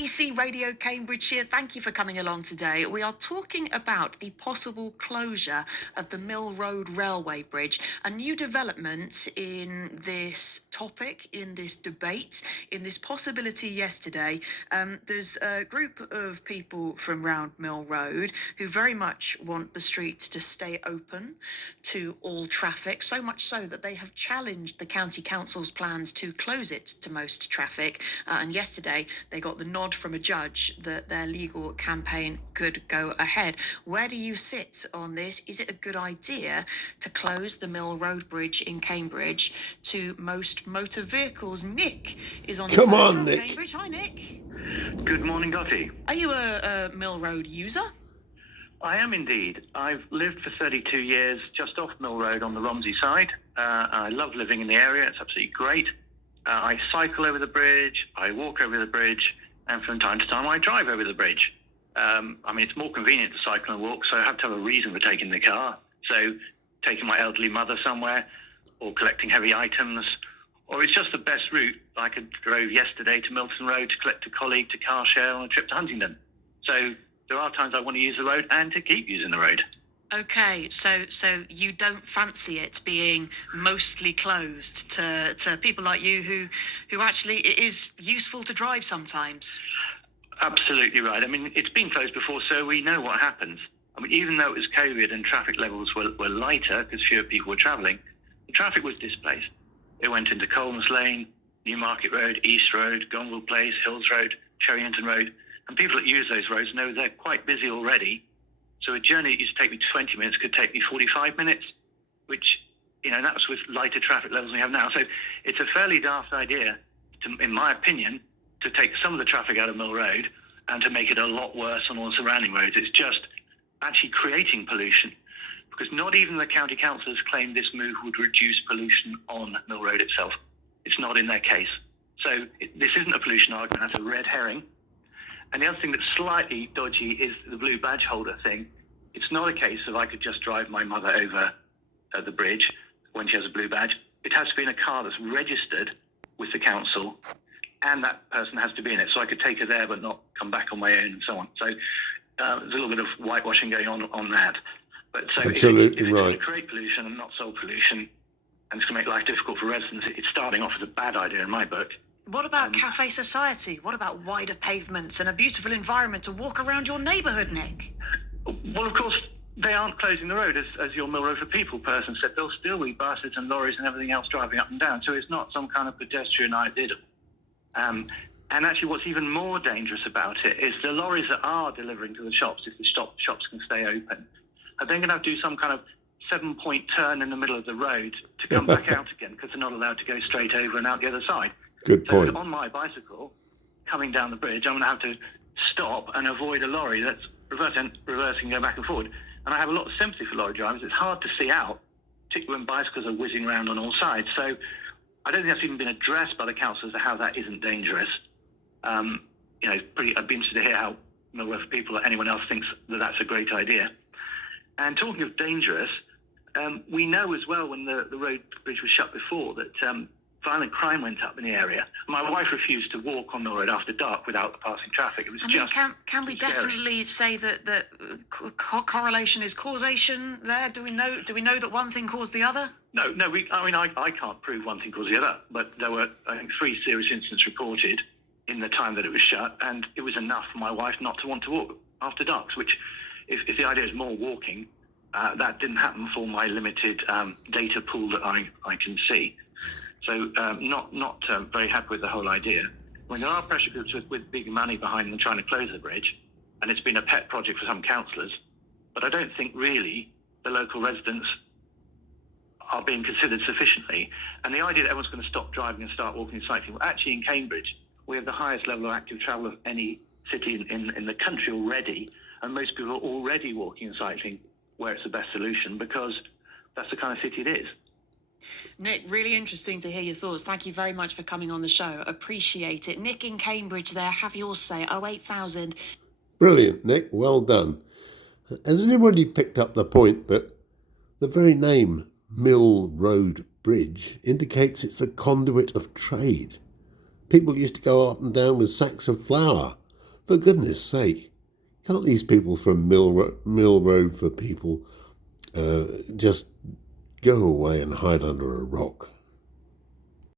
Radio Cambridgeshire, thank you for coming along today. We are talking about the possible closure of the Mill Road Railway Bridge, a new development in this topic, in this debate, in this possibility yesterday. There's a group of people from round Mill Road who very much want the streets to stay open to all traffic, so much so that they have challenged the county council's plans to close it to most traffic. And yesterday they got the nod from a judge that their legal campaign could go ahead. Where do you sit on this? Is it a good idea to close the Mill Road Bridge in Cambridge to most motor vehicles? Nick is on the Come phone on, from Nick. Cambridge. Hi, Nick. Good morning, Dottie. Are you a Mill Road user? I am indeed. I've lived for 32 years just off Mill Road on the Romsey side. I love living in the area. It's absolutely great. I cycle over the bridge, I walk over the bridge, and from time to time I drive over the bridge. It's more convenient to cycle and walk, so I have to have a reason for taking the car. So taking my elderly mother somewhere, or collecting heavy items, or it's just the best route. Like I drove yesterday to Milton Road to collect a colleague to car share on a trip to Huntingdon. So there are times I want to use the road and to keep using the road. Okay, so you don't fancy it being mostly closed to people like you who actually it is useful to drive sometimes? Absolutely right. It's been closed before, so we know what happens. Even though it was COVID and traffic levels were lighter because fewer people were travelling, the traffic was displaced. It went into Coleman's Lane, Newmarket Road, East Road, Gonville Place, Hills Road, Sherrington Road, and people that use those roads know they're quite busy already. So a journey that used to take me 20 minutes could take me 45 minutes, which, that was with lighter traffic levels we have now. So it's a fairly daft idea, in my opinion, to take some of the traffic out of Mill Road and to make it a lot worse on all the surrounding roads. It's just actually creating pollution, because not even the county councillors claim this move would reduce pollution on Mill Road itself. It's not in their case. So this isn't a pollution argument, that's a red herring. And the other thing that's slightly dodgy is the blue badge holder thing. It's not a case of I could just drive my mother over the bridge when she has a blue badge. It has to be in a car that's registered with the council, and that person has to be in it. So I could take her there but not come back on my own and so on. So there's a little bit of whitewashing going on that. But so Absolutely if it's right. going to create pollution and not solve pollution, and it's going to make life difficult for residents, it's starting off as a bad idea in my book. What about cafe society? What about wider pavements and a beautiful environment to walk around your neighbourhood, Nick? Well, of course, they aren't closing the road, as your Mill Road for People person said. There'll still be buses and lorries and everything else driving up and down, so it's not some kind of pedestrian idea. And actually what's even more dangerous about it is the lorries that are delivering to the shops, if the shops can stay open, are then going to have to do some kind of 7-point turn in the middle of the road to come back out again, because they're not allowed to go straight over and out the other side. Good point. So on my bicycle, coming down the bridge, I'm going to have to stop and avoid a lorry that's reversing, going back and forward. And I have a lot of sympathy for lorry drivers. It's hard to see out, particularly when bicycles are whizzing around on all sides. So I don't think that's even been addressed by the council as to how that isn't dangerous. I'd be interested to hear how Mill Road for People or anyone else thinks that that's a great idea. And talking of dangerous, we know as well when the road bridge was shut before that violent crime went up in the area. My wife refused to walk on the road after dark without passing traffic. It was can we definitely say that correlation is causation there? Do we know that one thing caused the other? No. I can't prove one thing caused the other, but there were, I think, 3 serious incidents reported in the time that it was shut, and it was enough for my wife not to want to walk after dark, which, if the idea is more walking, that didn't happen for my limited data pool that I can see. So not very happy with the whole idea. When there are pressure groups with big money behind them trying to close the bridge, and it's been a pet project for some councillors, but I don't think really the local residents are being considered sufficiently. And the idea that everyone's going to stop driving and start walking and cycling, well, actually in Cambridge, we have the highest level of active travel of any city in the country already, and most people are already walking and cycling where it's the best solution, because that's the kind of city it is. Nick, really interesting to hear your thoughts. Thank you very much for coming on the show. Appreciate it. Nick in Cambridge there, have your say. 08000. Brilliant, Nick. Well done. Has anybody picked up the point that the very name Mill Road Bridge indicates it's a conduit of trade? People used to go up and down with sacks of flour For goodness sake, can't these people from Mill Road for People just go away and hide under a rock?